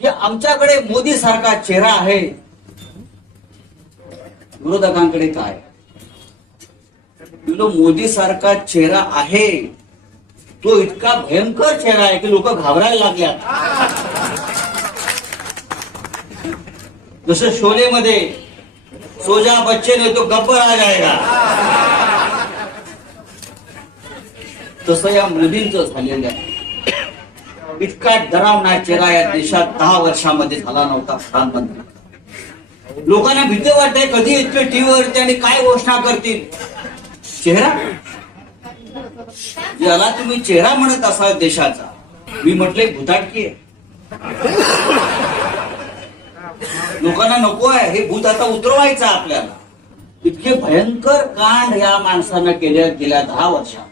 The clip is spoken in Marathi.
की आमच्याकडे मोदी सारखा चेहरा आहे, विरोधकांकडे काय? मोदी सारखा चेहरा आहे, तो इतका भयंकर चेहरा आहे की लोक घाबरायला लागल्यात. जसं शोलेमध्ये सोजा बच्चन है तो गब्बर आ जाएगा, तसं या मोदींचं झालेलं आहे. इतका डरावना चेहरा या देशात 10 वर्षामध्ये झाला नव्हता प्रधानमंत्री. लोकांना भीती वाटते कधी इतके टीव्हीवरती आणि काय घोषणा करतील. चेहरा ज्याला तुम्ही चेहरा म्हणत असाल देशाचा, मी म्हटले भूताटकी आहे. लोकांना नको आहे हे भूत आता उतरवायचं आपल्याला. इतके भयंकर कांड या माणसानं केले गेल्या 10 वर्षात.